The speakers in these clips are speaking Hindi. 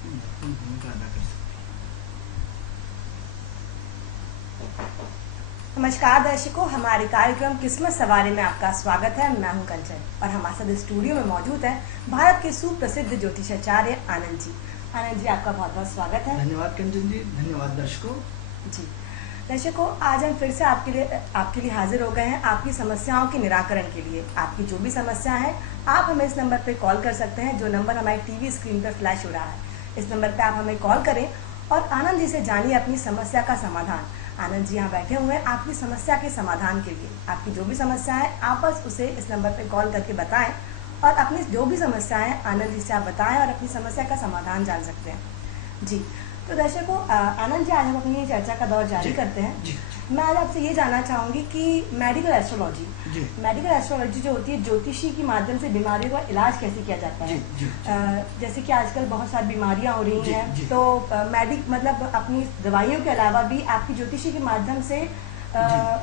महत्वपूर्ण भूमिका अदा कर सकती है। नमस्कार दर्शकों, हमारे कार्यक्रम किस्मत सवारी में आपका स्वागत है। मैं हूं कंचन और हमारे साथ स्टूडियो में मौजूद है भारत के सुप्रसिद्ध ज्योतिषाचार्य आनंद जी। आनंद जी, आपका बहुत बहुत स्वागत है। धन्यवाद कंचन जी, धन्यवाद दर्शकों जी। दर्शकों, आज हम फिर से आपके लिए हाजिर हो गए हैं आपकी समस्याओं के निराकरण के लिए। आपकी जो भी समस्या है आप हमें इस नंबर पर कॉल कर सकते हैं, जो नंबर हमारी टीवी स्क्रीन पर फ्लैश हो रहा है। इस नंबर पर आप हमें कॉल करें और आनंद जी से जानिए अपनी समस्या का समाधान। आनंद जी यहाँ बैठे हुए हैं आपकी समस्या के समाधान के लिए। आपकी जो भी समस्या है आप बस उसे इस नंबर पर कॉल करके बताएं और अपनी जो भी समस्या है आनंद जी से आप बताएं और अपनी समस्या का समाधान जान सकते हैं। जी, तो दर्शकों, आनंद जी, आज हम अपनी चर्चा का दौर जारी करते हैं। जी। मैं आज आपसे ये जानना चाहूँगी कि मेडिकल एस्ट्रोलॉजी जो होती है, ज्योतिषी के माध्यम से बीमारियों का इलाज कैसे किया जाता है। जी। जैसे कि आजकल बहुत सारी बीमारियां हो रही हैं, जी। तो मतलब अपनी दवाइयों के अलावा भी आपकी ज्योतिषी के माध्यम से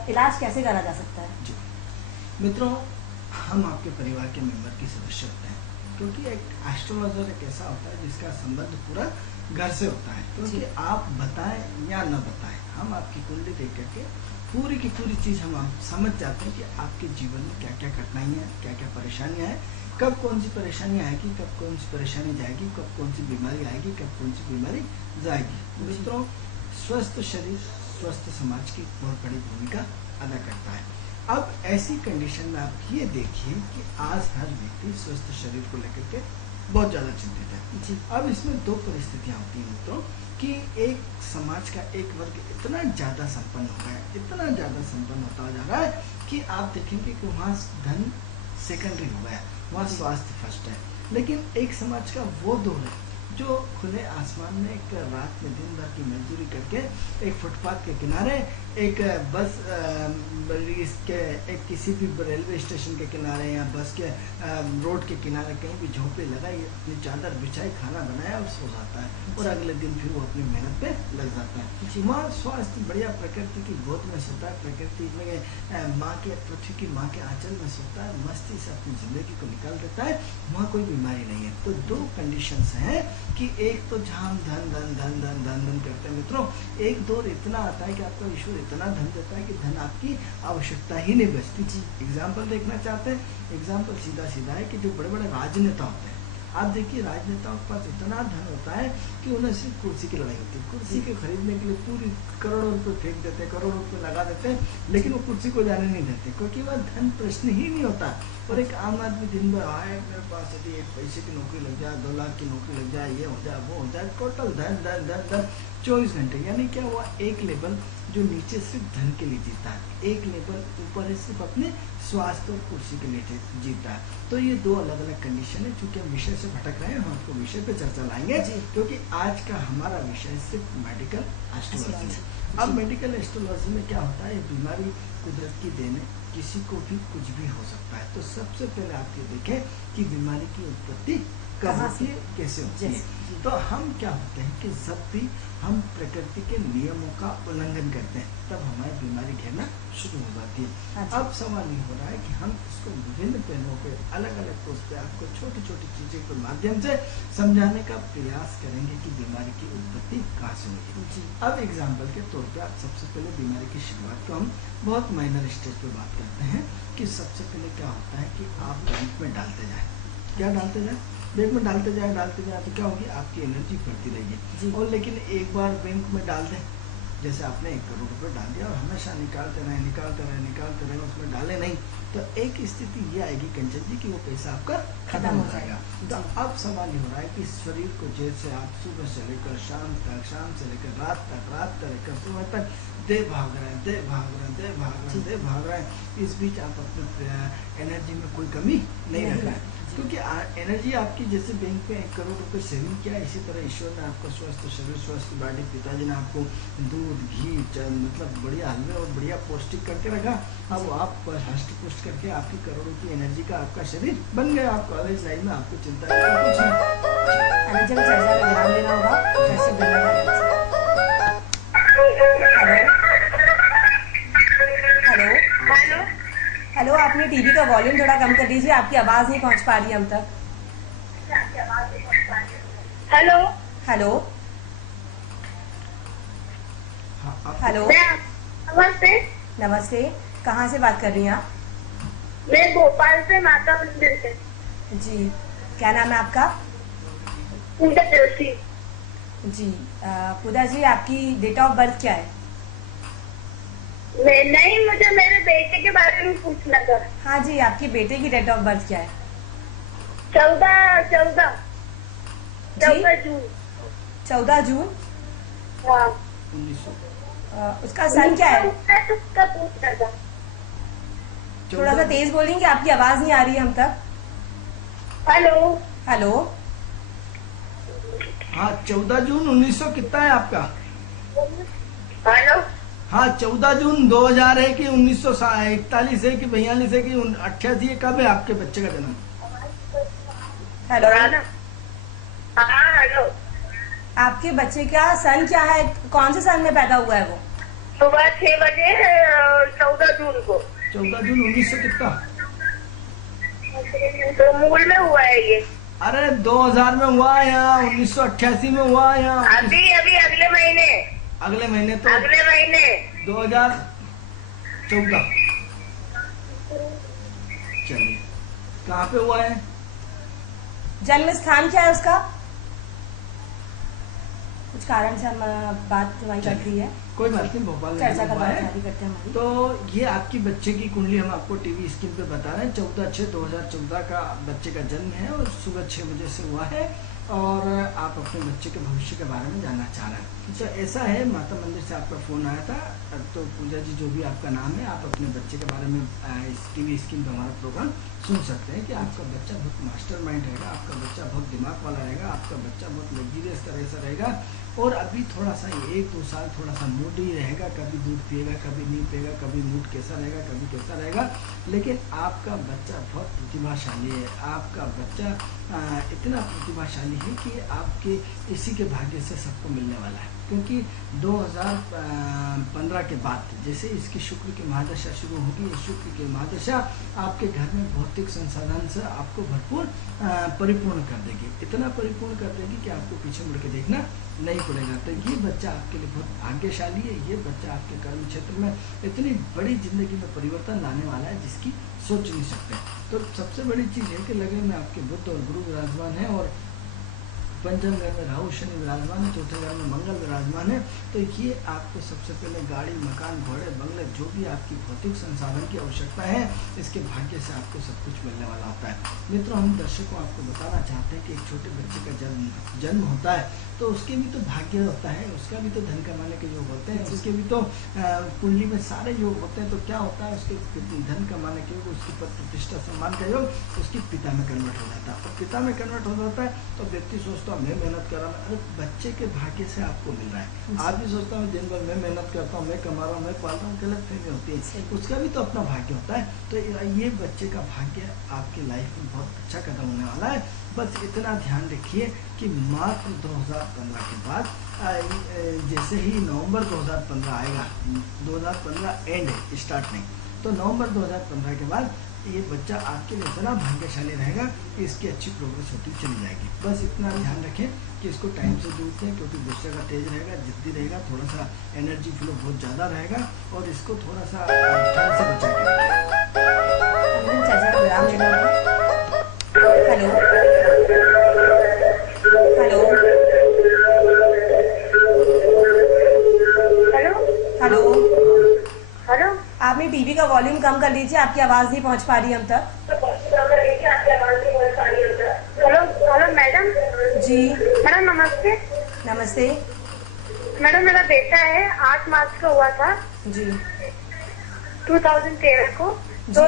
इलाज कैसे करा जा सकता है। जी मित्रों, हम आपके परिवार के मेंबर की सदस्य होते हैं, क्योंकि एक एस्ट्रोलॉजर एक ऐसा होता है जिसका संबंध पूरा घर से होता है। क्योंकि आप बताएं या न बताएं, हम आपकी कुंडली देख करके पूरी की पूरी चीज हम समझ जाते हैं कि आपके जीवन में क्या क्या कठिनाइयाँ, क्या क्या परेशानियां हैं, कब कौन सी परेशानी आएगी, कब कौन सी परेशानी जाएगी, कब कौन सी बीमारी आएगी, कब कौन सी बीमारी जाएगी। मित्रों, स्वस्थ शरीर स्वस्थ समाज की बहुत बड़ी भूमिका अदा करता है। अब ऐसी कंडीशन में आप ये देखिए कि आज हर व्यक्ति स्वस्थ शरीर को लेकर के बहुत ज्यादा चिंतित है। अब इसमें दो परिस्थितियां होती हैं मित्रों, कि एक समाज का एक वर्ग इतना ज्यादा संपन्न हो गया है, इतना ज्यादा संपन्न होता जा रहा है कि आप देखेंगे कि वहाँ धन सेकेंडरी हो गया, वहाँ स्वास्थ्य फर्स्ट है। लेकिन एक समाज का वो दौर है जो खुले आसमान में एक रात में दिन भर की मजदूरी करके एक फुटपाथ के किनारे, एक बस इसके एक किसी भी रेलवे स्टेशन के किनारे या बस के रोड के किनारे कहीं भी झोंपड़ी लगाई, अपनी चादर बिछाई, खाना बनाया और सो जाता है, और अगले दिन फिर वो अपनी मेहनत पे लग जाता है। वहाँ स्वास्थ्य बढ़िया प्रकृति की गोद में सोता है, प्रकृति में माँ के, पृथ्वी की माँ के आंचल में सोता है, मस्ती से अपनी जिंदगी को निकाल देता है, वहाँ कोई बीमारी नहीं है। तो दो कंडीशंस हैं कि एक तो जहाँ हम धन धन धन धन धन धन करते हैं मित्रों, एक दौर इतना आता है कि आपका ईश्वर इतना धन देता है कि धन आपकी आवश्यकता ही नहीं बचती। एग्जाम्पल देखना चाहते हैं, एग्जाम्पल सीधा सीधा है कि जो बड़े बड़े राजनेता होते हैं, आप देखिए राजनेताओं के पास इतना धन होता है कि उन्हें सिर्फ कुर्सी की लड़ाई होती है। कुर्सी के खरीदने के लिए पूरी करोड़ों रुपए फेंक देते हैं, करोड़ों रुपए लगा देते हैं, लेकिन वो कुर्सी को जाने नहीं देते, क्योंकि वह धन प्रश्न ही नहीं होता। और एक आम आदमी दिन भर आए, मेरे पास यदि 1 पैसे की नौकरी लग जाए, 2 लाख की नौकरी लग जाए, ये हो जाए, वो हो जाए, टोटल धन धन धन धन 24 घंटे। यानी क्या हुआ, एक लेवल जो नीचे सिर्फ धन के लिए जीता है, एक लेवल ऊपर है सिर्फ अपने स्वास्थ्य और कुर्सी के लिए जीता है। तो ये दो अलग अलग कंडीशन है। चूंकि हम विषय से भटक रहे हैं, हम आपको विषय पे चर्चा लाएंगे, क्योंकि आज का हमारा विषय सिर्फ मेडिकल एस्ट्रोलॉजी है। अब मेडिकल एस्ट्रोलॉजी में क्या होता है, बीमारी कुदरत की देन है, किसी को भी कुछ भी हो सकता है। तो सबसे पहले आप ये देखें कि बीमारी की उत्पत्ति कब होती है, कैसे होती है। तो हम क्या होते हैं कि जब भी हम प्रकृति के नियमों का उल्लंघन करते हैं, तब हमारी बीमारी घेरना शुरू हो जाती है। अब सवाल ये हो रहा है कि हम इसको विभिन्न पहलुओं पे, अलग अलग पोस्ट पे आपको छोटी छोटी चीजों के माध्यम से समझाने का प्रयास करेंगे कि बीमारी की उत्पत्ति कहाँ से हुई। अब एग्जाम्पल के तौर पे आप सबसे पहले बीमारी की शुरुआत को हम बहुत माइनर स्टेज पे बात करते हैं कि सबसे पहले क्या होता है कि आप बैंक में डालते जाए, क्या डालते जाए, बैंक में डालते जाए तो क्या होगी, आपकी एनर्जी बढ़ती रहेगी। और लेकिन एक बार बैंक में डाल दें, जैसे आपने 1 करोड़ रुपए डाल दिया और हमेशा निकालते रहे, उसमें डाले नहीं, तो एक स्थिति ये आएगी कंचन जी कि वो पैसा आपका खत्म हो जाएगा। तो अब सवाल ये हो रहा है कि शरीर को जैसे आप सुबह से लेकर शाम तक, शाम से लेकर रात तक लेकर सुबह तक दे भाग रहे हैं, इस बीच आप अपने एनर्जी में कोई कमी नहीं रख रहे हैं, क्योंकि एनर्जी आपकी जैसे बैंक में 1 करोड़ रुपए सेविंग किया, इसी तरह ईश्वर ने आपको स्वस्थ शरीर, स्वस्थ बॉडी, पिताजी ने आपको दूध, घी, मतलब बढ़िया हलवे और बढ़िया पौष्टिक करके रखा। अब आप हष्ट पुष्ट करके आपकी करोड़ों की एनर्जी का आपका शरीर बन गया। आप कॉलेज लाइन में आपको चिंता कुछ नहीं। हेलो, आपने टीवी का वॉल्यूम थोड़ा कम कर दीजिए, आपकी आवाज नहीं पहुंच पा रही है हम तक। हेलो हेलो हाँ, हेलो। नमस्ते। नमस्ते, कहाँ से बात कर रही हैं आप? मैं भोपाल से, माता मंदिर से। जी, क्या नाम है आपका? पूजा जोशी। जी, पूजा जी, आपकी डेट ऑफ बर्थ क्या है? नहीं, मुझे मेरे बेटे के बारे में पूछना था। हाँ जी, आपके बेटे की डेट ऑफ बर्थ क्या है? 14 जून। 14 जून। हाँ। 1900। उसका सन क्या है? उसका पूछना था। थोड़ा सा तेज बोलेंगे, आपकी आवाज नहीं आ रही है हम तक। हेलो। हेलो। हाँ, 14 जून 1900 कितना है आपका? हेलो। हाँ, 14 जून 2000 है कि 1941 है कि 42 है कि 88 है? कब है आपके बच्चे का जन्म? हेलो। हाँ, हेलो। आपके बच्चे का सन क्या है? कौन से सन में पैदा हुआ है वो? सुबह 6 बजे 14 जून को। 14 जून 1900 कितना? तो मूल में हुआ है ये। अरे 2000 में हुआ या 1988 में हुआ या अभी अगले महीने। अगले महीने? तो अगले महीने 2014। चलिए, कहाँ पे हुआ है? जन्म स्थान क्या है उसका? कुछ कारण से हम बात हमारी कट रही है, कोई बात नहीं, भोपाल में चर्चा का हुआ बात है। जारी करते हैं हमारी। तो ये आपकी बच्चे की कुंडली हम आपको टीवी स्क्रीन पे बता रहे हैं। 14/6/2014 का बच्चे का जन्म है और सुबह 6 बजे से हुआ है और आप अपने बच्चे के भविष्य के बारे में जानना चाह रहे हैं। तो ऐसा है, माता मंदिर से आपका फोन आया था। तो पूजा जी, जो भी आपका नाम है, आप अपने बच्चे के बारे में इस टीवी स्क्रीन पे हमारा प्रोग्राम सुन सकते हैं कि आपका बच्चा बहुत मास्टरमाइंड रहेगा, आपका बच्चा बहुत दिमाग वाला रहेगा, आपका बच्चा बहुत लग्जरियस तरह से रहेगा और अभी थोड़ा सा 1-2 साल थोड़ा सा मूड ही रहेगा, कभी दूध पिएगा, कभी नहीं पिएगा, कभी मूड कैसा रहेगा, कभी कैसा रहेगा। लेकिन आपका बच्चा बहुत प्रतिभाशाली है। आपका बच्चा इतना प्रतिभाशाली है कि आपके इसी के भाग्य से सबको मिलने वाला है, क्योंकि 2015 के बाद जैसे इसकी शुक्र की महादशा शुरू होगी, इस शुक्र की महादशा आपके घर में भौतिक संसाधन से आपको भरपूर परिपूर्ण कर देगी। इतना परिपूर्ण कर देगी कि आपको पीछे मुड़ के देखना नहीं पड़ेगा। तो ये बच्चा आपके लिए बहुत भाग्यशाली है। ये बच्चा आपके कर्म क्षेत्र में इतनी बड़ी जिंदगी में परिवर्तन लाने वाला है जिसकी सोच नहीं सकते। तो सबसे बड़ी चीज़ है कि लगे में आपके बुध और गुरु विराजमान है और पंचम घर में राहु शनि विराजमान है, चौथे घर में मंगल विराजमान है। तो ये आपको सबसे पहले गाड़ी, मकान, घोड़े, बंगले, जो भी आपकी भौतिक संसाधन की आवश्यकता है, इसके भाग्य से आपको सब कुछ मिलने वाला होता है। मित्रों, हम दर्शकों आपको बताना चाहते हैं कि एक छोटे बच्चे का जन्म होता है तो उसके भी तो भाग्य होता है, उसका भी तो धन कमाने के योग होते हैं, उसके भी तो कुंडली में सारे योग होते हैं। तो क्या होता है, उसके धन कमाने के योग, उसकी पद प्रतिष्ठा सम्मान का योग उसके पिता में कन्वर्ट हो जाता है। और पिता में कन्वर्ट हो जाता है तो व्यक्ति सोचता है मैं मेहनत कर रहा हूँ, अरे बच्चे के भाग्य से आपको मिल रहा है। आज भी सोचता हूँ दिन भर मैं मेहनत करता हूँ, मैं कमा रहा हूँ, मैं पाल रहा हूँ, गलत फहमी होती है। उसका भी तो अपना भाग्य होता है। तो ये बच्चे का भाग्य आपकी लाइफ में बहुत अच्छा कदम होने वाला है। बस इतना ध्यान रखिए कि मात्र 2015 के बाद जैसे ही नवंबर 2015 आएगा, 2015 एंड है, स्टार्ट नहीं, तो नवंबर 2015 के बाद ये बच्चा आपके लिए इतना भाग्यशाली रहेगा कि इसकी अच्छी प्रोग्रेस होती चली जाएगी। बस इतना ध्यान रखें कि इसको टाइम से दूध दें, क्योंकि गुस्से का तेज रहेगा, जिद्दी रहेगा, थोड़ा सा एनर्जी फ्लो बहुत ज़्यादा रहेगा और इसको थोड़ा सा ठंड से बचा के हेलो हेलो हेलो हेलो। आपने टीवी का वॉल्यूम कम कर लीजिए, आपकी आवाज नहीं पहुंच पा रही हम तक। हेलो मैडम जी मैडम, नमस्ते। नमस्ते मैडम, मेरा बेटा है, 8 मार्च को हुआ था जी 2013 को, तो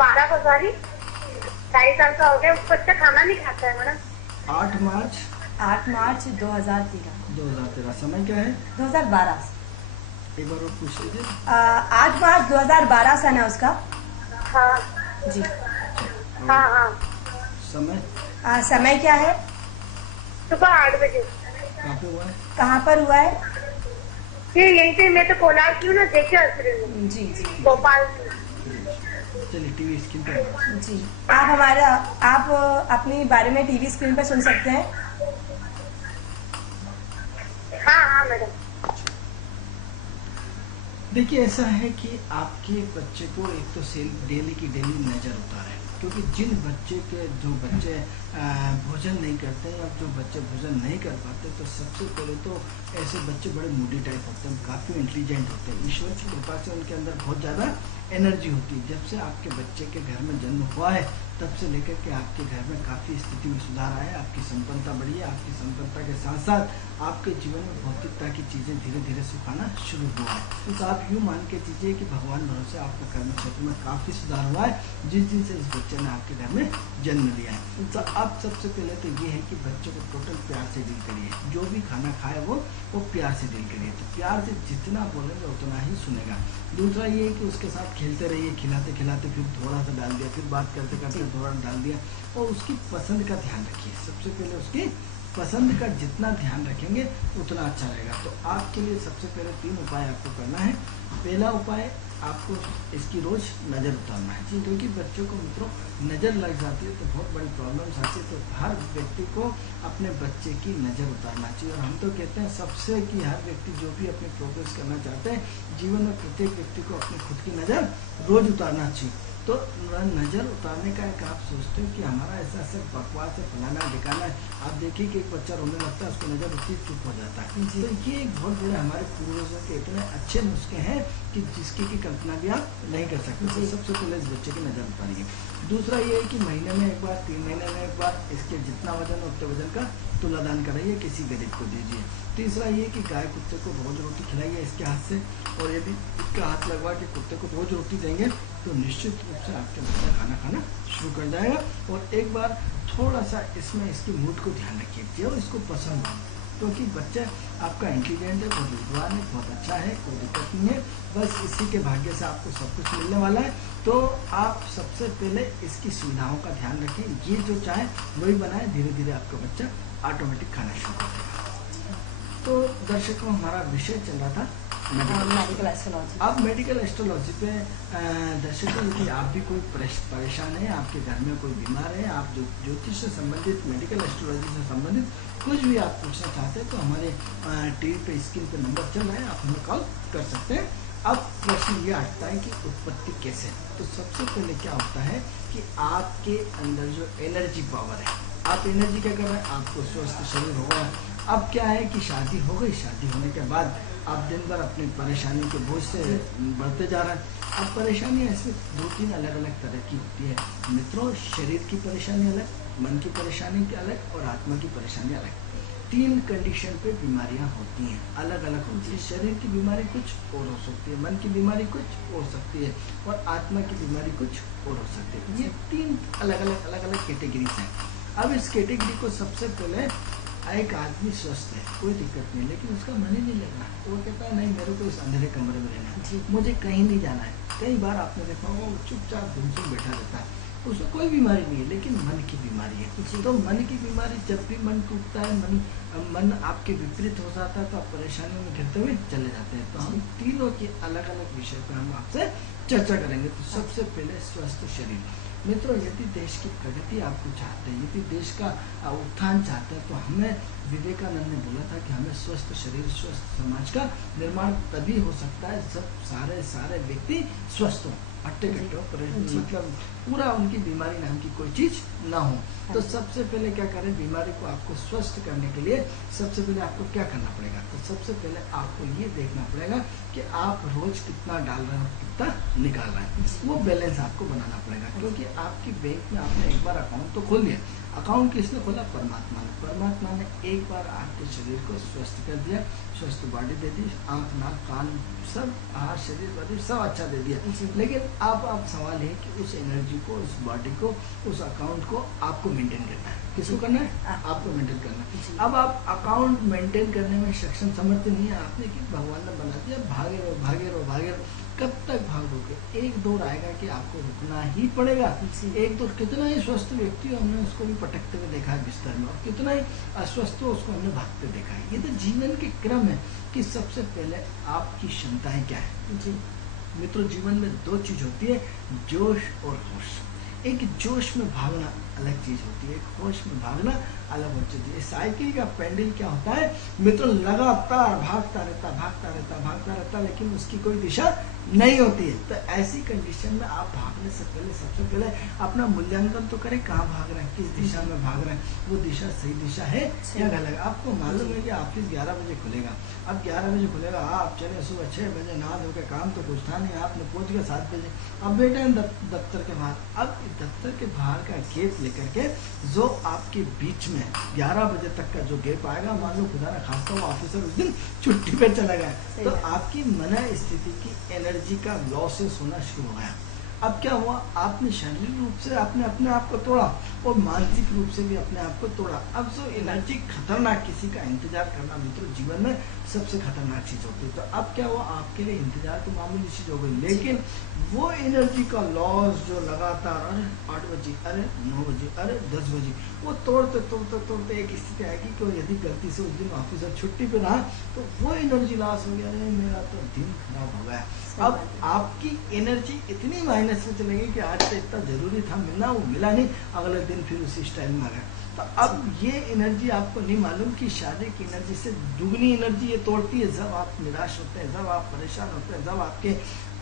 12 को, सॉरी 2.5 साल का हो गया। उसको अच्छा खाना नहीं खाता है मैडम। 8 मार्च 2013। समय क्या है? 2012। एक बार और पूछ लीजिए। 8 मार्च 2012 सन है उसका। हाँ जी हाँ हाँ। समय समय क्या है? सुबह 8 बजे। कहाँ पे हुआ है? कहाँ पर हुआ है? ये यहीं से, मैं तो कोलार की हूँ ना, देखे हॉस्पिटल में, जी जी भोपाल से। चलिए टीवी स्क्रीन पे जी, आप अपने बारे में टीवी स्क्रीन पर सुन सकते हैं। हाँ मैडम। देखिए ऐसा है कि आपके बच्चे को एक तो डेली की डेली नज़र उतारें, क्योंकि जो बच्चे भोजन नहीं करते हैं या जो बच्चे भोजन नहीं कर पाते, तो सबसे पहले तो ऐसे बच्चे बड़े मूडी टाइप होते हैं, काफ़ी इंटेलिजेंट होते हैं। ईश्वर की कृपा से उनके अंदर बहुत ज़्यादा एनर्जी होती है। जब से आपके बच्चे के घर में जन्म हुआ है तब से लेकर के आपके घर में काफ़ी स्थिति में सुधार आया है, आपकी संपन्नता बढ़ी है। आपकी संपन्नता के साथ साथ आपके जीवन में भौतिकता की चीज़ें धीरे धीरे सुखाना शुरू हुआ है। तो आप यूँ मान के चीजिए कि भगवान भरोसे आपका कर्म क्षेत्र में काफ़ी सुधार हुआ है जिस दिन से इस बच्चे ने आपके घर में जन्म लिया है। तो अब सबसे पहले तो ये है कि बच्चों को टोटल प्यार से डील करिए। जो भी खाना खाए वो प्यार से डील करिए। तो प्यार से जितना बोलेंगे उतना ही सुनेगा। दूसरा ये है कि उसके साथ खेलते रहिए, खिलाते खिलाते फिर थोड़ा सा डाल दिया, फिर बात करते करते थोड़ा डाल दिया, और उसकी पसंद का ध्यान रखिए। सबसे पहले उसकी पसंद का जितना ध्यान रखेंगे उतना अच्छा रहेगा। तो आपके लिए सबसे पहले 3 उपाय आपको करना है। पहला उपाय, आपको इसकी रोज नज़र उतारना है, क्योंकि बच्चों को मित्रों नज़र लग जाती है तो बहुत बड़ी प्रॉब्लम्स आती है। तो हर व्यक्ति को अपने बच्चे की नज़र उतारना चाहिए। और हम तो कहते हैं सबसे कि हर व्यक्ति जो भी अपनी प्रोग्रेस करना चाहते हैं जीवन में, प्रत्येक व्यक्ति को अपनी खुद की नज़र रोज उतारना चाहिए। तो नज़र उतारने का एक आप सोचते हो कि हमारा ऐसा सिर्फ बकवास है, फलाना ढिकाना है। आप देखिए कि एक बच्चा रोने लगता है, उसको नज़र उतनी चुप हो जाता है। तो ये एक बहुत बड़े हमारे पूर्वजों के इतने अच्छे नुस्खे हैं कि जिसकी की कल्पना भी आप नहीं कर सकते। तो सबसे पहले इस बच्चे की नज़र उतारिए। दूसरा ये है कि महीने में एक बार, 3 महीने में एक बार इसके जितना वजन हो उतने वजन का तुलादान कराइए, किसी गरीब को दीजिए। तीसरा ये कि गाय कुत्ते को रोज रोटी खिलाइए इसके हाथ से, और यदि इसका हाथ लगवा के कुत्ते को रोज रोटी देंगे तो निश्चित रूप से आपके बच्चा खाना खाना शुरू कर जाएगा। और एक बार थोड़ा सा इसमें इसकी मूड को ध्यान रखिए, जो इसको पसंद हो, क्योंकि बच्चा आपका इंटेलिजेंट है, बहुत विद्वान है, बहुत अच्छा है, कोई दिक्कत नहीं है। बस इसी के भाग्य से आपको सब कुछ मिलने वाला है। तो आप सबसे पहले इसकी सुविधाओं का ध्यान रखें, ये जो चाहे वही बनाए, धीरे धीरे आपका बच्चा ऑटोमेटिक खाना शुरू कर देगा। तो दर्शकों, हमारा विषय चल रहा था मेडिकल एस्ट्रोलॉजी। अब मेडिकल एस्ट्रोलॉजी पे दर्शकों, यदि आप भी कोई परेशान है, आपके घर में कोई बीमार है, आप जो ज्योतिष से संबंधित, मेडिकल एस्ट्रोलॉजी से संबंधित कुछ भी आप पूछना चाहते हैं, तो हमारे टीवी पे स्क्रीन पे नंबर चल रहा है, आप हमें कॉल कर सकते हैं। अब प्रश्न ये आता है कि उत्पत्ति कैसे। तो सबसे पहले क्या होता है कि आपके अंदर जो एनर्जी पावर है, आप एनर्जी क्या कर रहे हैं, आपको स्वस्थ शरीर होगा। अब क्या है कि शादी हो गई, शादी होने के बाद आप दिन भर अपनी परेशानी के बोझ से बढ़ते जा रहे हैं। अब परेशानी ऐसे 2-3 अलग अलग तरह की होती है मित्रों। शरीर की परेशानी अलग, मन की परेशानी अलग और आत्मा की परेशानी अलग। 3 कंडीशन पे बीमारियां होती हैं, अलग अलग होती है। शरीर की बीमारी कुछ और हो सकती है, मन की बीमारी कुछ हो सकती है, और आत्मा की बीमारी कुछ और हो सकती है। ये 3 अलग अलग कैटेगरीज हैं। अब इस कैटेगरी को सबसे पहले, एक आदमी स्वस्थ है, कोई दिक्कत नहीं, लेकिन उसका मन ही नहीं लग रहा, वो कहता है नहीं, मेरे को इस अंधेरे कमरे में रहना है, मुझे कहीं नहीं जाना है। कई बार आपने देखा होगा वो चुपचाप गुमसुम बैठा रहता है, उसको कोई बीमारी नहीं है, लेकिन मन की बीमारी है। तो मन की बीमारी, जब भी मन टूटता है, मन आपके विपरीत हो जाता है, तो आप परेशानियों में घिरते हुए चले जाते हैं। तो हम तीनों के अलग अलग विषय पर हम आपसे चर्चा करेंगे। तो सबसे पहले स्वस्थ शरीर। मित्रों, यदि देश की प्रगति आपको चाहते हैं, यदि देश का उत्थान चाहते हैं, तो हमें विवेकानंद ने बोला था कि हमें स्वस्थ शरीर, स्वस्थ समाज का निर्माण तभी हो सकता है जब सारे व्यक्ति स्वस्थ हों, हट्टे कट्टे हो, मतलब पूरा उनकी बीमारी नाम की कोई चीज ना हो। तो सबसे पहले क्या करें, बीमारी को आपको स्वस्थ करने के लिए सबसे पहले आपको क्या करना पड़ेगा। तो सबसे पहले आपको ये देखना पड़ेगा कि आप रोज कितना डाल रहे हो, कितना निकाल रहे हैं, वो बैलेंस आपको बनाना पड़ेगा। क्योंकि आपकी बैंक में आपने एक बार अकाउंट तो खोल लिया, अकाउंट किसने खोला, परमात्मा ने। परमात्मा ने एक बार आपके शरीर को स्वस्थ कर दिया, स्वस्थ बॉडी दे दी, आँख नाक कान सब, हाथ शरीर बॉडी सब अच्छा दे दिया। लेकिन अब सवाल है कि उस एनर्जी को, उस बॉडी को, उस अकाउंट को आपको मेंटेन करना है। किसको करना है, आपको मेंटेन करना है। अब आप अकाउंट मेंटेन करने में सक्षम समर्थ नहीं है आपने, कि भगवान ने बना दिया, भागे रहो भागे रहो भागे रहो, कब तक भागोगे। एक दौर आएगा कि आपको रुकना ही पड़ेगा। एक दौर, कितना ही स्वस्थ व्यक्ति हो, हमने उसको भी पटकते हुए देखा है बिस्तर में, और कितना ही अस्वस्थ हो उसको हमने भागते देखा है। ये तो जीवन के क्रम है कि सबसे पहले आपकी क्षमताएं क्या है। मित्रों, जीवन में 2 चीज होती है, जोश और होश। एक जोश में भागना अलग चीज होती है, एक होश में भागना अलग होती है। साइकिल का पेंडल क्या होता है मित्रों, लगातार भागता रहता, लेकिन उसकी कोई दिशा नहीं होती है। तो ऐसी कंडीशन में आप भागने से पहले सबसे पहले अपना मूल्यांकन तो करें, कहाँ भाग रहे हैं, किस दिशा में भाग रहे हैं, वो दिशा सही दिशा है या गलत। आपको मालूम है कि ऑफिस 11 बजे खुलेगा, अब 11 बजे खुलेगा, आप चले सुबह 6 बजे नहा धो के, काम तो कुछ था नहीं, आपने पहुंच गया 7 बजे, अब बैठे हैं दफ्तर के बाहर। अब दफ्तर के बाहर का गेप लेकर के जो आपके बीच में 11 बजे तक का जो गेप आएगा, मान लो खुदा ना खास्ता वो ऑफिसर उस दिन छुट्टी पे चला गया, तो आपकी मन स्थिति की एनर्जी का लॉसेस होना शुरू हो गया। अब क्या हुआ, आपने शारीरिक रूप से आपने अपने आप को तोड़ा और मानसिक रूप से भी अपने आप को तोड़ा। अब जो एनर्जी खतरनाक, किसी का इंतजार करना मित्रों जीवन में सबसे खतरनाक चीज होती है। तो अब क्या हुआ, आपके लिए इंतजार तो मामूली चीज हो गई, लेकिन वो एनर्जी का लॉस जो लगातार अरे 8 बजे, अरे 9 बजे, अरे 10 बजे, वो तोड़ते एक स्थिति आएगी कि यदि गलती से उस दिन ऑफिसर छुट्टी पे रहा तो वो एनर्जी लॉस हो गया, अरे मेरा तो दिन खराब हो गया। अब आपकी एनर्जी इतनी माइनस में चलेगी कि आज तो इतना जरूरी था मिलना, वो मिला नहीं, अगले दिन फिर उसी स्टाइल में आ गया। तो अब ये एनर्जी आपको नहीं मालूम कि शारीरिक एनर्जी से दुगनी एनर्जी ये तोड़ती है जब आप निराश होते हैं, जब आप परेशान होते हैं, जब आपके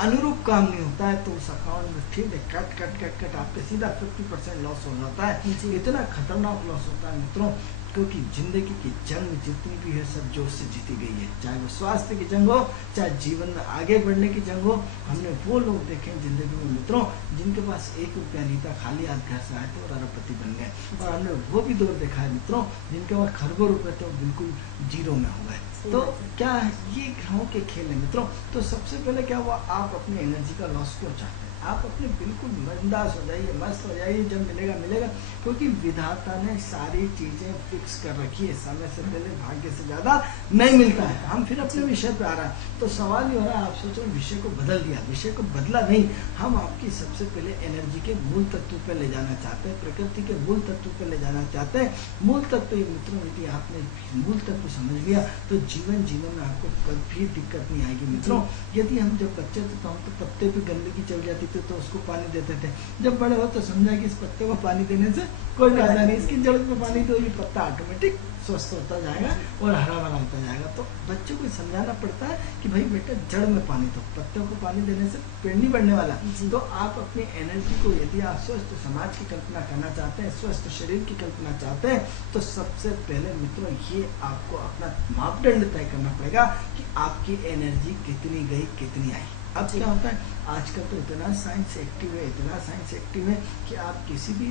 अनुरूप काम नहीं होता है, तो उस अकाउंट में फिर कट आपके सीधा 50% लॉस हो जाता है। इतना खतरनाक लॉस होता है मित्रों, क्योंकि जिंदगी की जंग जितनी भी है सब जोश से जीती गई है, चाहे वो स्वास्थ्य की जंग हो, चाहे जीवन में आगे बढ़ने की जंग हो। हमने वो लोग देखे हैं जिंदगी में मित्रों जिनके पास 1 रुपया नहीं था, खाली हाथ घर से आए थे और अरबपति बन गए, और हमने वो भी दौर देखा है मित्रों जिनके पास खरबों रुपए थे वो बिल्कुल जीरो में हो गए। तो क्या ये ग्रहों के खेल है मित्रों। तो सबसे पहले क्या हुआ, आप अपनी एनर्जी का लॉस क्यों चाहते हैं, आप अपने बिल्कुल बिंदास हो जाइए, मस्त हो जाइए, जब मिलेगा मिलेगा, क्योंकि विधाता ने सारी चीजें फिक्स कर रखी है, समय से पहले भाग्य से ज्यादा नहीं मिलता है। हम फिर अपने विषय पे आ रहा है, तो सवाल ये हो रहा है, आप सोचो विषय को बदल दिया, विषय को बदला नहीं, हम आपकी सबसे पहले एनर्जी के मूल तत्व पे ले जाना चाहते हैं, प्रकृति के मूल तत्व पे ले जाना चाहते हैं। मूल तत्व मित्रों यदि आपने मूल तत्व समझ लिया तो जीवन जीने में आपको कभी दिक्कत नहीं आएगी मित्रों। यदि हम जब बच्चे थे तो हम तो पत्ते पे गंदगी चल जाती थी तो उसको पानी देते थे, जब बड़े हो तो समझा कि इस पत्ते को पानी देने से कोई फायदा नहीं, इसकी जड़ पे पानी दो, ये पत्ता ऑटोमेटिक स्वस्थ होता जाएगा और हरा भरा होता जाएगा। तो बच्चों को समझाना पड़ता है कि भाई बेटा जड़ में पानी दो, पत्तों को पानी देने से पेड़ नहीं बढ़ने वाला। तो आप अपनी एनर्जी को, यदि आप स्वस्थ समाज की कल्पना करना चाहते हैं, स्वस्थ शरीर की कल्पना चाहते हैं, तो सबसे पहले मित्रों ये आपको अपना मापदंड तय करना पड़ेगा कि आपकी एनर्जी कितनी गई कितनी आई। अब क्या होता है, आजकल तो इतना साइंस एक्टिव है, इतना साइंस एक्टिव है कि आप किसी भी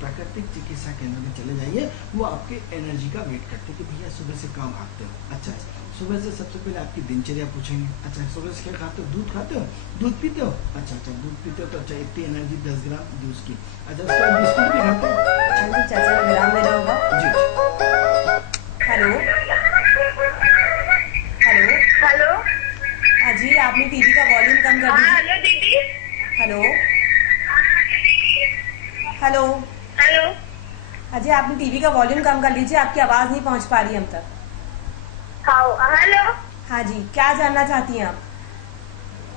प्राकृतिक चिकित्सा केंद्र में चले जाइए, वो आपके एनर्जी का वेट करते हैं कि भैया सुबह से कहाँ भागते हो, अच्छा सुबह से सबसे पहले आपकी दिनचर्या पूछेंगे, अच्छा सुबह से क्या खाते हो, दूध खाते हो, दूध पीते हो, अच्छा दूध पीते हो तो अच्छा इतनी एनर्जी 10 ग्राम दूध की, अच्छा उसके बाद बिस्कुट भी खाते हो, चाचा विराम देना होगा जी। हेलो हेलो हेलो हाँ जी, आपने टीवी का वॉल्यूम कम कर दीजिए। हेलो दीदी। हेलो हेलो हेलो हाँ जी, आपने टीवी का वॉल्यूम कम कर लीजिए, आपकी आवाज नहीं पहुंच पा रही हम तक। हेलो हाँ जी, क्या जानना चाहती हैं आप?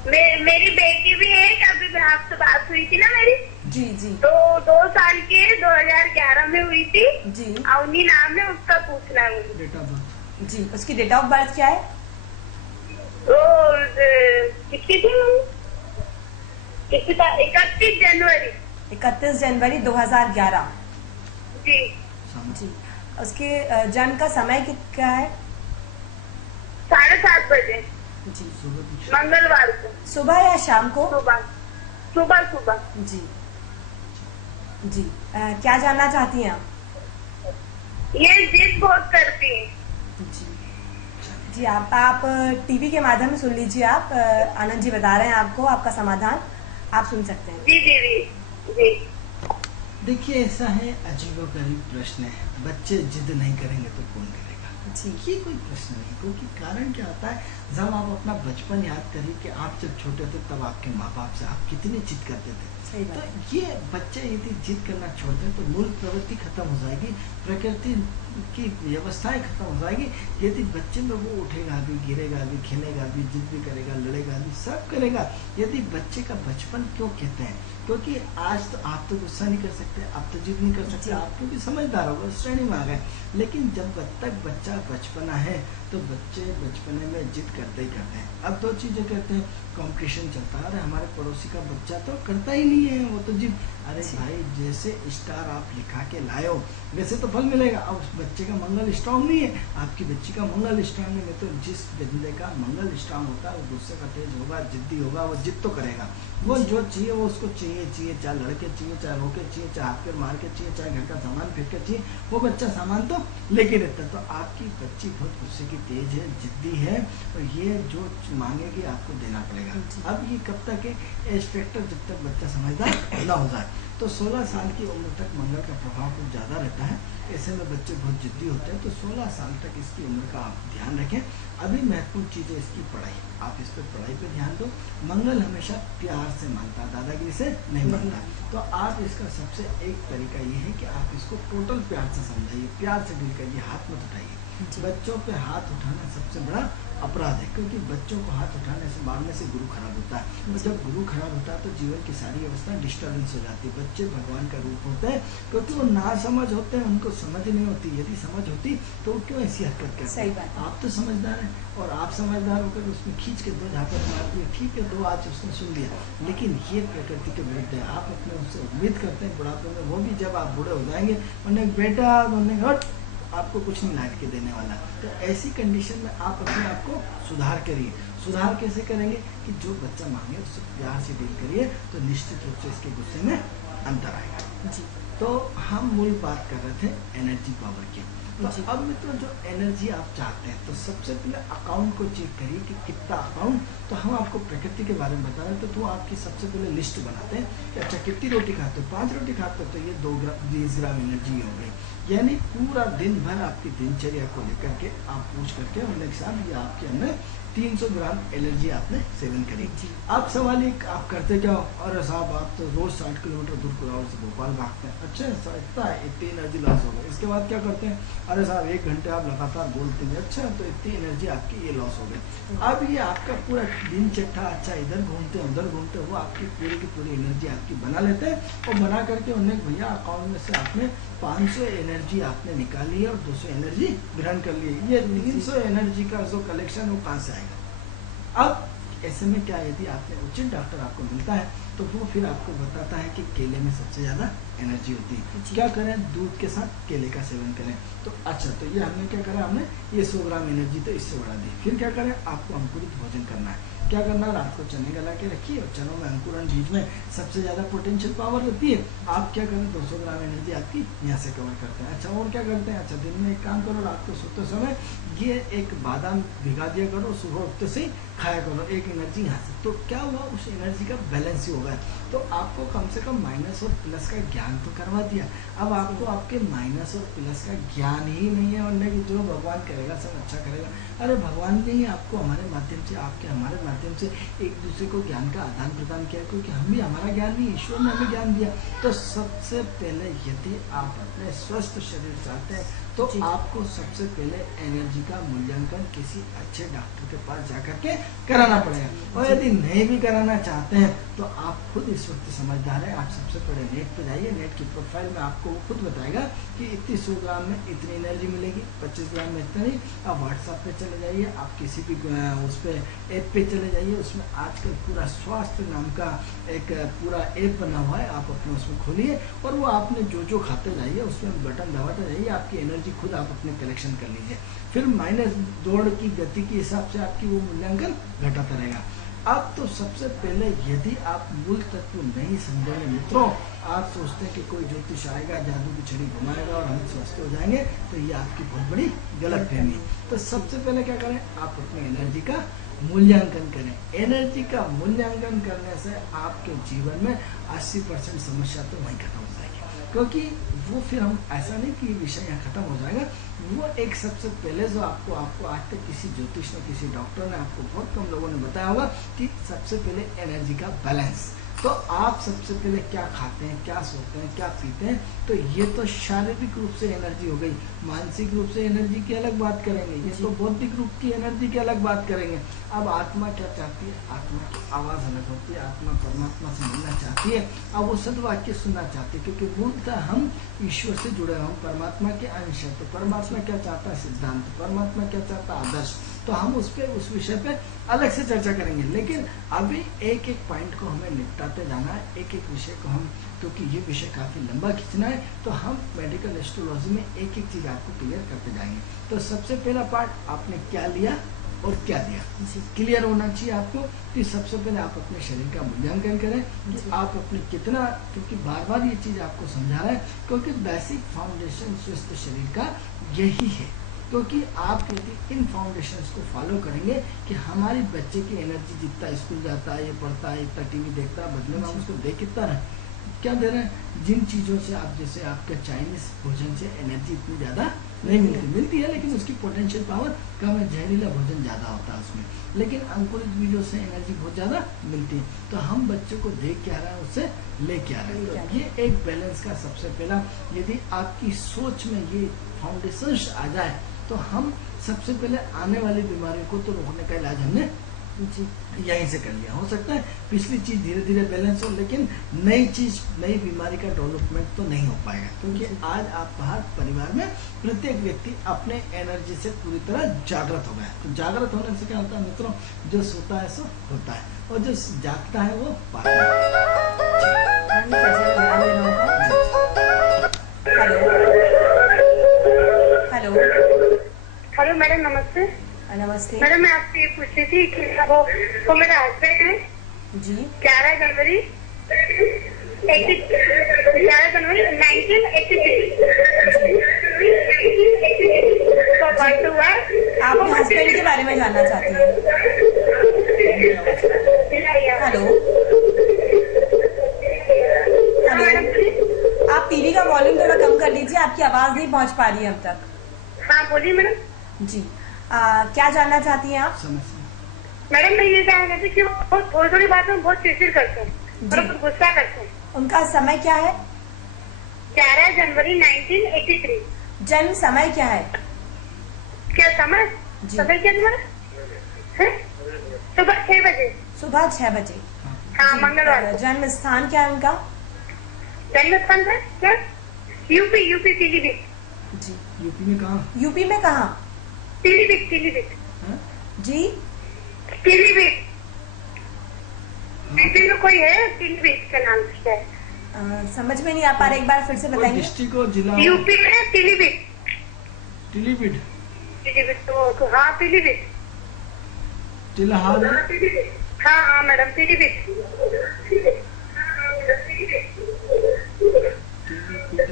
मेरी बेटी भी है, अभी आपसे बात हुई थी ना मेरी, जी जी तो 2 साल की 2011 में हुई थी जी अवनी नाम है, उसका पूछना है मुझे। डेट ऑफ बर्थ जी, उसकी डेट ऑफ बर्थ क्या है? तो कितनी थी 31 जनवरी 31 जनवरी 2011। जी जी, उसके जन्म का समय क्या है? 7:30 बजे जी, मंगलवार को, सुबह या शाम को? सुबह। जी जी, क्या जानना चाहती हैं आप? ये जिद बहुत करती है। जी जी, आप टीवी के माध्यम से सुन लीजिए। आप आनंद जी बता रहे हैं आपको आपका समाधान, आप सुन सकते हैं। जी दीदी जी। देखिए ऐसा है, अजीबोगरीब प्रश्न है, बच्चे जिद नहीं करेंगे तो कौन करेगा जी, ये कोई प्रश्न नहीं, क्योंकि कारण क्या होता है, जब आप अपना बचपन याद करिए कि आप जब छोटे थे तब आपके माँ बाप से आप कितनी जिद करते थे। तो ये बच्चे यदि जिद करना छोड़ते हैं तो मूल प्रवृत्ति खत्म हो जाएगी, प्रकृति की व्यवस्थाएं खत्म हो जाएगी। यदि बच्चे में वो उठेगा भी, गिरेगा भी, खेलेगा भी, जिद भी करेगा, लड़ेगा भी, सब करेगा। यदि बच्चे का बचपन क्यों कहते हैं, क्योंकि आज तो आप तो गुस्सा नहीं कर सकते, आप तो जिद नहीं कर सकते, आप क्योंकि समझदार हो गए, श्रेणी में आ गए। लेकिन जब तक बच्चा बचपना है तो बच्चे बचपने में जिद करते ही करते हैं। अब दो चीजें करते हैं, कंपटीशन चलता है, अरे हमारे पड़ोसी का बच्चा तो करता ही नहीं है, वो तो जिद। अरे भाई जैसे स्टार आप लिखा के लाए हो वैसे तो फल मिलेगा। अब उस बच्चे का मंगल स्ट्रांग नहीं है, आपकी बच्ची का मंगल स्ट्रांग नहीं है, तो जिस बंदे का मंगल स्ट्रांग होता है वो गुस्से का तेज होगा, जिद्दी होगा, वो जिद तो करेगा। वो जो चाहिए वो उसको चाहिए, चाहे लड़के चाहिए, चाहे रोके चाहिए, चाहे हाथ पैर मार के चाहिए, चाहे घर का सामान फेंक के चाहिए, वो बच्चा सामान तो लेके रहता है। तो आपकी बच्ची बहुत गुस्से की तेज है, जिद्दी है, और ये जो मांगेगी आपको देना पड़ेगा। अब ये कब तक है, एज फैक्टर जब तक बच्चा समझदार ना हो जाए। तो 16 साल की उम्र तक मंगल का प्रभाव कुछ ज़्यादा रहता है, ऐसे में बच्चे बहुत जिद्दी होते हैं। तो 16 साल तक इसकी उम्र का आप ध्यान रखें। अभी महत्वपूर्ण चीज़ है इसकी पढ़ाई, आप इस पर पढ़ाई पे ध्यान दो। मंगल हमेशा प्यार से मानता, दादागिरी से नहीं मानता। तो आप इसका सबसे एक तरीका ये है कि आप इसको टोटल प्यार से समझाइए, प्यार से डील करिए, हाथ मत उठाइए। बच्चों पे हाथ उठाना सबसे बड़ा अपराध है, क्योंकि बच्चों को हाथ उठाने से मारने से गुरु खराब होता है, और जब गुरु खराब होता है तो जीवन की सारी अवस्था डिस्टर्बेंस हो जाती है। बच्चे भगवान का रूप होते हैं, क्योंकि वो ना समझ होते हैं, उनको समझ नहीं होती। यदि समझ होती तो वो क्यों ऐसी हरकत करते? सही बात। आप तो समझदार हैं, और आप समझदार होकर उसमें खींच के 2 झापट मार दिए, ठीक है 2 आज उसने सुन लिया, लेकिन ये प्रकृति के विरुद्ध है। आप अपने उससे उम्मीद करते हैं बुढ़ापे में, वो भी जब आप बूढ़े हो जाएंगे, उन्हें बेटा उन्हें हट, आपको कुछ नहीं ला के देने वाला। तो ऐसी कंडीशन में आप अपने आप को सुधार करिए। सुधार कैसे करेंगे कि जो बच्चा मांगे उससे प्यार से डील करिए, तो निश्चित रूप से इसके गुस्से में अंतर आएगा जी। तो हम मूल बात कर रहे थे एनर्जी पावर की। तो अब मित्रों जो एनर्जी आप चाहते हैं, तो सबसे पहले अकाउंट को चेक करिए कि कितना अकाउंट। तो हम आपको प्रकृति के बारे में बता रहे हैं, तो आपकी सबसे पहले लिस्ट बनाते हैं कि अच्छा कितनी रोटी खाते हो, 5 रोटी खाते हो तो ये 20 ग्राम एनर्जी हो गई। यानी पूरा दिन भर आपकी दिनचर्या को लेकर के आप पूछ करके उन्हें के साथ ये आपके अंदर 300 ग्राम एनर्जी आपने सेवन करी। आप सवाल एक आप करते जाओ, अरे साहब आप तो रोज 60 किलोमीटर दूर कुराओ से भोपाल भागते हैं, अच्छा इतना इतनी एनर्जी लॉस हो गई। इसके बाद क्या करते हैं, अरे साहब 1 घंटे आप लगातार बोलते हैं, अच्छा तो इतनी एनर्जी आपकी ये लॉस हो गई। अब ये आपका पूरा दिन चट्टा, अच्छा इधर घूमते उधर घूमते, वो आपकी पूरी की पूरी एनर्जी आपकी बना लेते हैं, और बना करके उन्हें भैया अकाउंट में से आपने 500 एनर्जी आपने निकाली है और 200 एनर्जी ग्रहण कर ली है। ये 300 एनर्जी का जो कलेक्शन वो कहाँ से आएगा? अब ऐसे में क्या, यदि आपने उचित डॉक्टर आपको मिलता है तो वो फिर आपको बताता है कि केले में सबसे ज़्यादा एनर्जी होती है। क्या करें, दूध के साथ केले का सेवन करें। तो अच्छा, तो ये हमने क्या करा, हमने ये 100 ग्राम एनर्जी तो इससे बढ़ा दी। फिर क्या करें, आपको अंकुरित भोजन करना है। क्या करना है, रात को चने गला के रखिए, और चनों में अंकुरन बीज में सबसे ज़्यादा पोटेंशियल पावर रहती है। आप क्या करें, 200 ग्राम एनर्जी आपकी यहाँ से कवर करते हैं। अच्छा और क्या करते हैं, अच्छा दिन में एक काम करो, रात को सोते समय ये एक बादाम भिगा दिया करो, सुबह उठते से ही खाया करो, एक एनर्जी यहाँ से। तो क्या हुआ, उस एनर्जी का बैलेंस ही होगा। तो आपको कम से कम माइनस और प्लस का ज्ञान तो करवा दिया। अब आपको आपके माइनस और प्लस का ज्ञान ही नहीं है, और नहीं जो भगवान करेगा सब अच्छा करेगा। अरे भगवान ने ही आपको हमारे माध्यम से, आपके हमारे माध्यम से एक दूसरे को ज्ञान का आदान प्रदान किया, क्योंकि हम भी, हमारा ज्ञान नहीं, ईश्वर ने हमें ज्ञान दिया। तो सबसे पहले यदि आप अपने स्वस्थ शरीर चाहते हैं तो आपको सबसे पहले एनर्जी का मूल्यांकन किसी अच्छे डॉक्टर के पास जाकर के कराना पड़ेगा। और यदि नहीं भी कराना चाहते हैं तो आप खुद इस वक्त समझदार हैं, आप सबसे पहले नेट पे जाइए, नेट की प्रोफाइल में आपको वो खुद बताएगा कि इतनी 100 ग्राम में इतनी एनर्जी मिलेगी, 25 ग्राम में इतना नहीं। आप व्हाट्सएप पे चले जाइए, आप किसी भी उस पर ऐप पे चले जाइए, उसमें आजकल पूरा स्वास्थ्य नाम का एक पूरा ऐप बना हुआ है, आप अपने उसमें खोलिए, और वो आपने जो जो खाते जाइए उसमें बटन दबाते जाइए, आपकी एनर्जी खुद आप अपने कलेक्शन कर लीजिए। फिर माइनस दौड़ की गति के हिसाब से आपकी वो मूल्यांकन घटाता रहेगा। अब तो सबसे पहले यदि आप मूल तत्व नहीं समझेंगे मित्रों, आप सोचते हैं कि कोई ज्योतिष आएगा, जादू की छड़ी घुमाएगा और हम स्वस्थ हो जाएंगे, तो ये आपकी बहुत बड़ी गलत फहमी है। तो सबसे पहले क्या करें, आप अपनी एनर्जी का मूल्यांकन करें। एनर्जी का मूल्यांकन करने से आपके जीवन में 80% समस्या तो वहीं खत्म हो जाएगी, क्योंकि वो फिर हम ऐसा नहीं कि विषय यहाँ खत्म हो जाएगा। वो एक सबसे पहले जो आपको आज तक किसी ज्योतिष ने, किसी डॉक्टर ने आपको, बहुत कम लोगों ने बताया होगा कि सबसे पहले एनर्जी का बैलेंस। तो आप सबसे पहले क्या खाते हैं, क्या सोते हैं, क्या पीते हैं, तो ये तो शारीरिक रूप से एनर्जी हो गई। मानसिक रूप से एनर्जी की अलग बात करेंगे, ये तो बौद्धिक रूप की एनर्जी की अलग बात करेंगे। अब आत्मा क्या चाहती है, आत्मा की आवाज़ अलग होती है, आत्मा परमात्मा से मिलना चाहती है, अब वो सद्वाक्य सुनना चाहती है, क्योंकि मूलतः हम ईश्वर से जुड़े हम परमात्मा के अंश है। तो परमात्मा क्या चाहता है, सिद्धांत, परमात्मा क्या चाहता है, आदर्श। तो हम उस विषय पे अलग से चर्चा करेंगे, लेकिन अभी एक एक पॉइंट को हमें निपटाते जाना है, एक एक विषय को हम, क्योंकि ये विषय काफी लंबा खींचना है, तो हम मेडिकल एस्ट्रोलॉजी में एक एक चीज आपको क्लियर करते जाएंगे। तो सबसे पहला पार्ट, आपने क्या लिया और क्या दिया, क्लियर होना चाहिए आपको। कि सबसे पहले आप अपने शरीर का मूल्यांकन करें कि आप अपने कितना, क्योंकि बार बार ये चीज आपको समझा रहा है, क्योंकि बेसिक फाउंडेशन स्वस्थ शरीर का यही है। क्योंकि आप यदि इन फाउंडेशंस को फॉलो करेंगे कि हमारे बच्चे की एनर्जी जितना स्कूल जाता है, ये पढ़ता है, इतना टीवी देखता है, बदले में हम उसको दे कितना रहे, क्या दे रहे हैं, जिन चीज़ों से आप, जैसे आपके चाइनीज भोजन से एनर्जी इतनी ज़्यादा नहीं मिलती है, लेकिन उसकी पोटेंशियल पावर कम है, जहरीला भोजन ज़्यादा होता है उसमें, लेकिन अंकुरित बीजों से एनर्जी बहुत ज़्यादा मिलती है। तो हम बच्चों को देख क्या रहे हैं, उससे ले क्या रहे हैं। तो ये एक बैलेंस का सबसे पहला, यदि आपकी सोच में ये फाउंडेशन आ जाए, तो हम सबसे पहले आने वाली बीमारियों को तो रोकने का इलाज हमने यहीं से कर लिया। हो सकता है पिछली चीज धीरे धीरे बैलेंस हो, लेकिन नई चीज, नई बीमारी का डेवलपमेंट तो नहीं हो पाएगा, क्योंकि आज आप हर परिवार में प्रत्येक व्यक्ति अपने एनर्जी से पूरी तरह जागृत हो गया। तो जागृत होने से क्या होता है मित्रों, जो सोता है सो होता है, और जो जागता है वो पाता हेलो हेलो मैडम, नमस्ते। नमस्ते मैडम, मैं आपसे ये पूछ रही थी कि वो मेरा हस्बैंड है जी, 11 जनवरी 1983 का बर्थ हुआ। आपके हस्बैंड के बारे में जानना चाहती हैं। हेलो हेलो, आप टीवी का वॉल्यूम थोड़ा कम कर लीजिए, आपकी आवाज नहीं पहुंच पा रही है अब तक। हाँ बोलिए मैडम। जी, क्या जानना चाहती हैं आप? मैडम, मैं ये जानना चाहती कि वो थोड़ी थोड़ी बात में बहुत चिड़चिड़ करते हैं और बहुत गुस्सा करते हैं। उनका समय क्या है? 11 जनवरी 1983। जन्म समय क्या है? क्या समय? समय क्या तुम्हारा? सुबह 6 बजे। सुबह 6 बजे। हाँ, मंगलवार। जन्म स्थान क्या है उनका? जन्म स्थान है क्या? यूपी पीलीभीत। जी, यूपी में कहाँ? यूपी में कहाँ? पीलीभीत। जी, पीलीभीत। यूपी में कोई है पीलीभीत के नाम से है? समझ में नहीं आ पा रहा, एक बार फिर से बताएंगे। डिस्ट्रिक्ट और जिला? यूपी में पीलीभीत। तो हाँ, पीलीभीत फिलहाल। हाँ मैडम, पीलीभीत।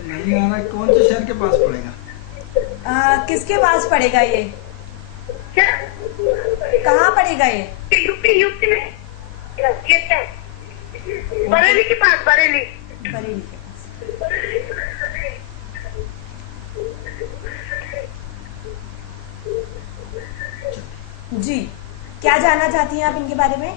नहीं आ रहा, कौन से शहर के पास पड़ेगा? किसके पास पड़ेगा ये? क्या? कहाँ पड़ेगा ये? यूपी में बरेली के पास। बरेली के पास। जी, क्या जानना चाहती हैं आप इनके बारे में?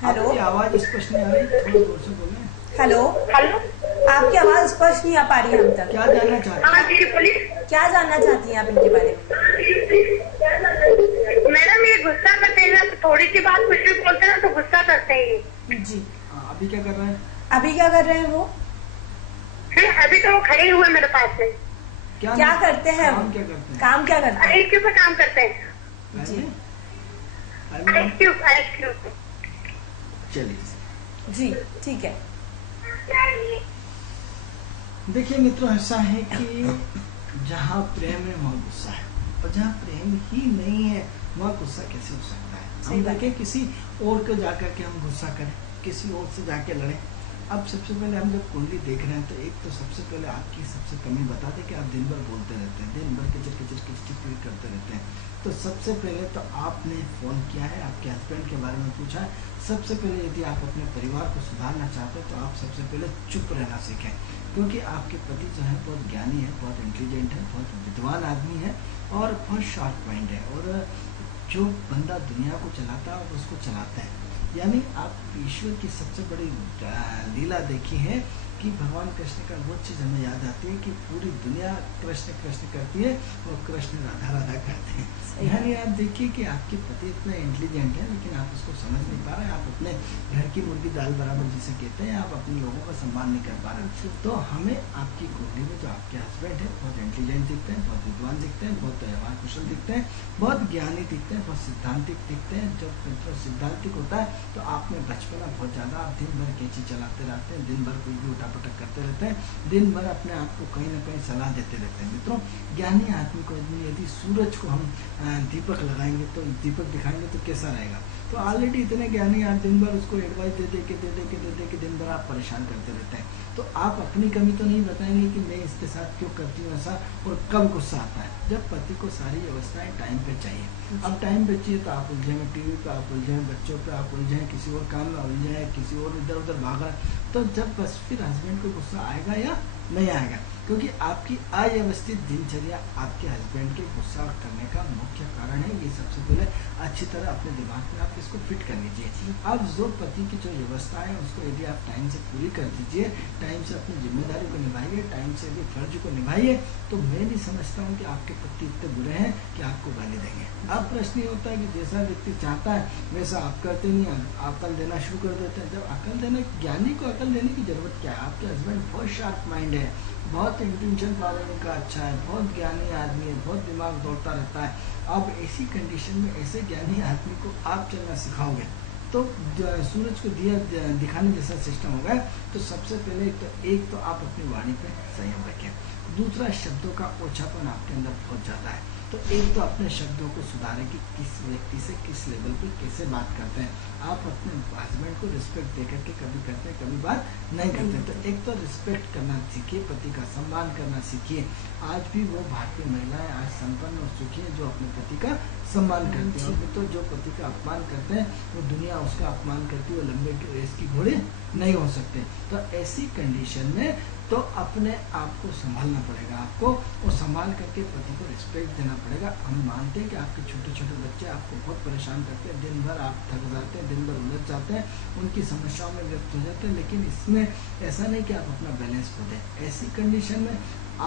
हेलो, आपकी आवाज स्पष्ट नहीं आ रही, थोड़ा जोर से बोलें। हेलो, आपकी आवाज स्पष्ट नहीं आ पा रही है हम तक। क्या जानना चाहती हैं? क्या जानना चाहती हैं आप इनके बारे में? मैडम, ये गुस्सा करते हैं ना, थोड़ी सी बात कुछ भी बोलते हैं ना तो गुस्सा करते हैं ये। जी, अभी क्या कर रहे हैं? अभी क्या कर रहे हैं वो? अभी तो वो खड़े हुए मेरे पास में। क्या करते हैं? काम क्या करते हैं? काम क्या करते हैं? आइस क्यूब पे काम करते हैं। जी, आइस क्यूब। चलिए, जी, ठीक है। देखिए मित्रों, ऐसा है कि जहाँ प्रेम है वहाँ गुस्सा है, और जहाँ प्रेम ही नहीं है वहाँ गुस्सा कैसे हो सकता है? हम देखें किसी और को जाकर के हम गुस्सा करें, किसी और से जाके लड़ें। अब सबसे पहले हम जब कुंडली देख रहे हैं तो एक तो सबसे पहले आपकी सबसे कमी बता दें कि आप दिन भर बोलते रहते हैं, दिन भर किचर करते रहते हैं। तो सबसे पहले तो आपने फ़ोन किया है, आपके हस्बैंड के बारे में पूछा है। सबसे पहले यदि आप अपने परिवार को सुधारना चाहते हैं तो आप सबसे पहले चुप रहना सीखें। क्योंकि आपके पति जो है बहुत ज्ञानी है, बहुत इंटेलिजेंट है, बहुत विद्वान आदमी है और बहुत शार्प माइंड है। और जो बंदा दुनिया को चलाता है उसको चलाता है। यानी आप ईश्वर की सबसे बड़ी लीला देखी है कि भगवान कृष्ण का वो चीज़ हमें याद आती है कि पूरी दुनिया कृष्ण कृष्ण करती है और कृष्ण राधा राधा करते हैं। यानी आप देखिए कि आपके पति इतने इंटेलिजेंट है लेकिन आप उसको समझ नहीं पा रहे। आप अपने घर की मुर्गी दाल बराबर जिसे कहते हैं, आप अपने लोगों का सम्मान नहीं कर पा रहे। तो हमें आपकी कुंडली में जो आपके हस्बैंड है बहुत इंटेलिजेंट दिखते हैं, बहुत विद्वान दिखते हैं, बहुत व्यवहार कुशल दिखते हैं, बहुत ज्ञानी दिखते हैं, बहुत सिद्धांतिक दिखते हैं। जब मतलब सिद्धांतिक होता है तो आप में बचपना बहुत ज़्यादा, आप दिन भर कैंची चलाते रहते हैं, दिन भर कोई भी उठापटक करते रहते हैं, दिन भर अपने आप को कहीं ना कहीं सलाह देते रहते हैं। मित्रों, ज्ञानी आदमी को यदि सूरज को हम दीपक लगाएंगे तो दीपक दिखाएंगे तो कैसा रहेगा। तो ऑलरेडी इतने ज्ञानी आप दिन भर उसको एडवाइस दे दे के दिन भर आप परेशान करते रहते हैं। तो आप अपनी कमी तो नहीं बताएंगे कि मैं इसके साथ क्यों करती हूँ ऐसा, और कब गुस्सा आता है। जब पति को सारी व्यवस्थाएं टाइम पे चाहिए। अब टाइम पे चाहिए तो आप उलझे हैं टीवी पे, आप उलझे हैं बच्चों पे, आप उलझे हैं किसी और काम में, उलझे हैं किसी और इधर उधर भाग रहा है। तो जब बस फिर हस्बैंड को गुस्सा आएगा या नहीं आएगा, क्योंकि आपकी अव्यवस्थित दिनचर्या आपके हस्बैंड के गुस्सा करने का मुख्य कारण है। ये सबसे पहले अच्छी तरह अपने दिमाग में आप इसको फिट कर लीजिए। अब जो पति की जो व्यवस्था है उसको यदि आप टाइम से पूरी कर दीजिए, टाइम से अपनी जिम्मेदारी को निभाइए, टाइम से यदि फर्ज को निभाइए, तो मैं नहीं समझता हूँ कि आपके पति इतने बुरे हैं कि आपको गाली देंगे। अब प्रश्न ये होता है कि जैसा व्यक्ति चाहता है वैसा आप करते नहीं, अकल देना शुरू कर देते हैं। जब अकल देना, ज्ञानी को अकल देने की जरूरत क्या है? आपके हस्बैंड बहुत शार्प माइंड है, बहुत इंटेंशन पावर उनका अच्छा है, बहुत ज्ञानी आदमी है, बहुत दिमाग दौड़ता रहता है। अब ऐसी कंडीशन में ऐसे ज्ञानी आदमी को आप चलना सिखाओगे तो सूरज को दिया दिखाने जैसा सिस्टम होगा। तो सबसे पहले एक तो आप अपनी वाणी पे संयम रखें। दूसरा, शब्दों का ओछापन आपके अंदर बहुत ज़्यादा है। तो एक तो अपने शब्दों को सुधारें कि किस व्यक्ति से किस लेवल पे कैसे बात करते हैं। आप अपने हस्बैंड को रिस्पेक्ट दे करके कभी करते हैं, कभी बात नहीं करते। तो एक तो रिस्पेक्ट करना सीखिए, पति का सम्मान करना सीखिए। आज भी वो भारतीय महिलाएं आज संपन्न और सुखी है जो अपने पति का सम्मान करते हैं। और तो जो पति का अपमान करते हैं वो दुनिया उसका अपमान करती है, वो लंबे रेस की घोड़े नहीं हो सकते। तो ऐसी कंडीशन में तो अपने आप को संभालना पड़ेगा आपको, और संभाल करके पति को रिस्पेक्ट देना पड़ेगा। हम मानते हैं कि आपके छोटे छोटे बच्चे आपको बहुत परेशान करते हैं, दिन भर आप थक जाते हैं, दिन भर उलझ जाते हैं, उनकी समस्याओं में व्यक्त हो जाते हैं। लेकिन इसमें ऐसा नहीं कि आप अपना बैलेंस खो दें। ऐसी कंडीशन में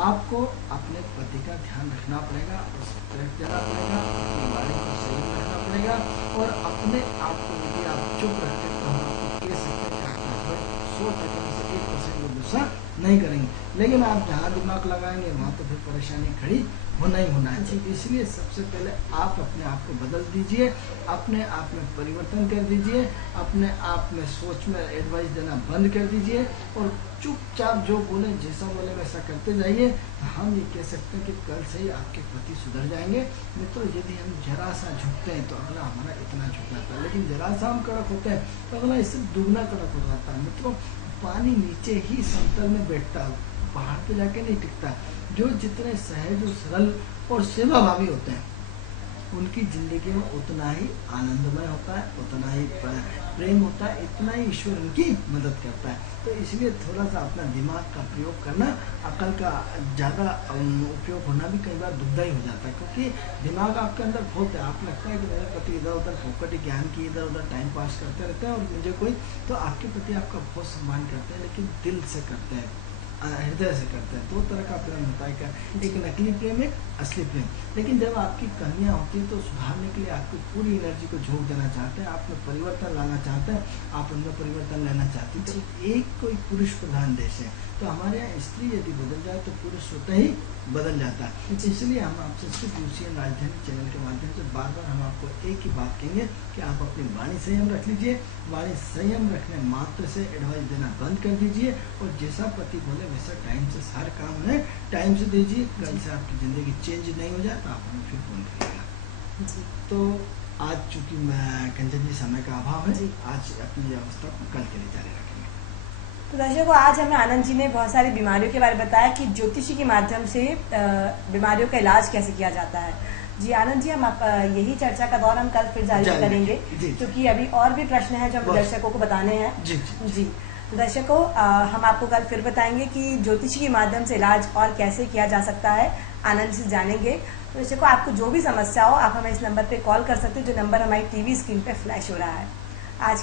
आपको अपने पति का ध्यान रखना पड़ेगा, रिस्पेक्ट देना पड़ेगा, अपनी वाणी को सही रखना पड़ेगा। और अपने आप को यदि आप चुप रखते हैं तो हम आपको कह सकते हैं कि आपका 100% से 1% गुस्सा नहीं करेंगे। लेकिन आप जहाँ दिमाग लगाएंगे वहाँ तो फिर परेशानी खड़ी होना ही होना है। इसलिए सबसे पहले आप अपने आप को बदल दीजिए, अपने आप में परिवर्तन कर दीजिए, अपने आप में सोच में एडवाइस देना बंद कर दीजिए और चुपचाप जो बोले जैसा बोले वैसा करते जाइए। तो हम ये कह सकते हैं कि कल से ही आपके पति सुधर जाएंगे। मित्रों, यदि हम जरा सा झुकते हैं तो अगला हमारा इतना झुक जाता है, लेकिन जरा सा हम कड़क होते हैं तो अगला इससे दुगना कड़क हो जाता है। मित्रों, पानी नीचे ही समतल में बैठता है, पहाड़ पे जाके नहीं टिकता। जो जितने सहज और सरल और सेवाभावी होते हैं उनकी जिंदगी में उतना ही आनंदमय होता है, उतना ही प्रेम होता है, इतना ही ईश्वर उनकी मदद करता है। तो इसलिए थोड़ा सा अपना दिमाग का प्रयोग करना, अकल का ज़्यादा उपयोग होना भी कई बार दुखदायी हो जाता है, क्योंकि दिमाग आपके अंदर बहुत है। आप लगता है कि मेरे पति इधर उधर फोकट ज्ञान की इधर उधर टाइम पास करते रहते हैं और मुझे कोई, तो आपके पति आपका बहुत सम्मान करते हैं, लेकिन दिल से करते हैं, हृदय से करते हैं। दो तरह का प्रेम होता है, क्या एक नकली प्रेम, एक असली प्रेम। लेकिन जब आपकी कमियां होती हैं तो सुधारने के लिए आपकी पूरी एनर्जी को झोंक देना चाहते हैं, आप में परिवर्तन लाना चाहते हैं, आप उनमें परिवर्तन लेना चाहते हैं। तो एक कोई पुरुष प्रधान देश है, तो हमारे यहाँ स्त्री यदि बदल जाए तो पुरुष स्वतः ही बदल जाता है। इसलिए हम आपसे सिर्फ यूसीएन राजधानी चैनल के माध्यम से बार बार हम आपको एक ही बात कहेंगे कि आप अपनी वाणी संयम रख लीजिए। वाणी संयम रखने मात्र से एडवाइस देना बंद कर दीजिए, और जैसा पति बोले वैसा टाइम से हर काम है टाइम से दीजिए। कल से आपकी ज़िंदगी चेंज नहीं हो जाए तो आप हमें फिर फोन करिएगा। तो आज चूँकि कंचन जी समय का अभाव है, आज अपनी व्यवस्था को कल के लिए जारी रखेंगे। तो दर्शकों, आज हमें आनंद जी ने बहुत सारी बीमारियों के बारे में बताया कि ज्योतिषी के माध्यम से बीमारियों का इलाज कैसे किया जाता है। जी आनंद जी, हम यही चर्चा का दौर हम कल फिर जारी करेंगे, क्योंकि अभी और भी प्रश्न हैं जो हम दर्शकों को बताने हैं। जी तो दर्शकों हम आपको कल फिर बताएंगे कि ज्योतिषी के माध्यम से इलाज और कैसे किया जा सकता है, आनंद से जानेंगे। तो दर्शकों आपको जो भी समस्या हो आप हमें इस नंबर पे कॉल कर सकते हो, जो नंबर हमारी टीवी स्क्रीन पे फ्लैश हो रहा है। आज